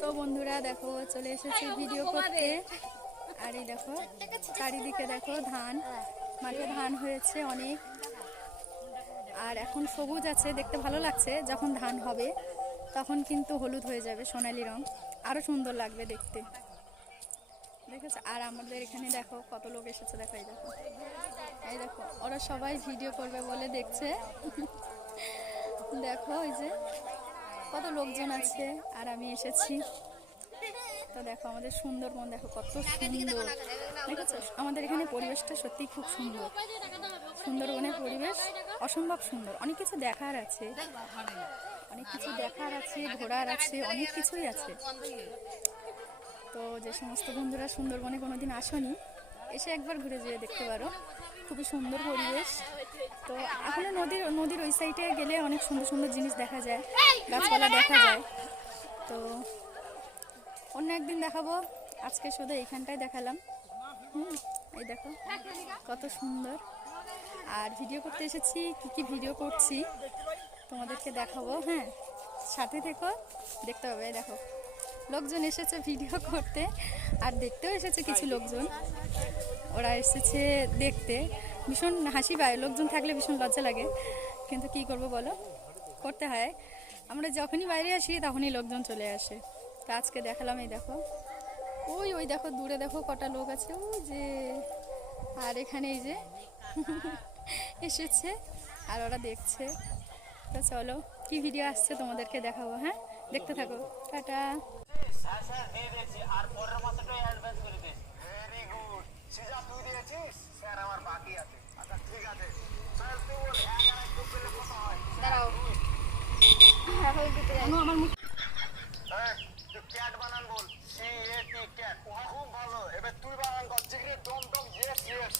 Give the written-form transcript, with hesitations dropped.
তো বন্ধুরা দেখো চলে এসেছি ভিডিও করতে। আর এই দেখো চারিদিকে দেখো ধান, মাঠে ধান হয়েছে অনেক। আর এখন সবুজ আছে, দেখতে ভালো লাগছে। যখন ধান হবে তখন কিন্তু হলুদ হয়ে যাবে, সোনালি রং, আরো সুন্দর লাগবে দেখতে। দেখেছো? আর আমাদের এখানে দেখো কত লোক এসেছে, দেখো এই দেখো, এই দেখো ওরা সবাই ভিডিও করবে বলে দেখছে। দেখো এই যে কত লোকজন আছে, আর আমি এসেছি। তো দেখো আমাদের সুন্দরবন, দেখো কত সুন্দর। দেখেছো? আমাদের এখানে পরিবেশটা সত্যি খুব সুন্দর। সুন্দরবনের পরিবেশ অসম্ভব সুন্দর। অনেক কিছু দেখার আছে, অনেক কিছু দেখার আছে, ঘোরার আছে, অনেক কিছুই আছে। তো যে সমস্ত বন্ধুরা সুন্দরবনে কোনোদিন আসনি, এসে একবার ঘুরে যেয়ে দেখতে পারো। খুবই সুন্দর পরিবেশ। তো এখনো নদীর ওই সাইডে গেলে অনেক সুন্দর সুন্দর জিনিস দেখা যায়, গাছপালা দেখা যায়। তো অন্য একদিন দেখাবো, আজকে শুধু এইখানটায় দেখালাম। এই দেখো কত সুন্দর। আর ভিডিও করতে এসেছি, কি ভিডিও করছি তোমাদেরকে দেখাবো। হ্যাঁ, সাথে থেকো, দেখতে হবে। দেখো লোকজন এসেছে ভিডিও করতে, আর দেখতেও এসেছে কিছু লোকজন। ওরা এসেছে দেখতে, ভীষণ হাসি পায়। লোকজন থাকলে ভীষণ লজ্জা লাগে, কিন্তু কি করব বলো, করতে হয়। আমরা যখনই বাইরে আসি তখনই লোকজন চলে আসে। তো আজকে দেখালাম। এই দেখো ওই দেখো দূরে দেখো কটা লোক আছে, ওই যে। আর এখানে এই যে এসেছে, আর ওরা দেখছে। তো চলো কি ভিডিও আসছে তোমাদেরকে দেখাবো। হ্যাঁ, দেখতে থাকো। টাটা। দাঁড়াও, আমার মুখ ক্যাট বানান বল, CAT ক্যাট। খুব ভালো। এবার তুই বানান কর, চিংড়ি ডম ডম, ইয়েস ইয়েস।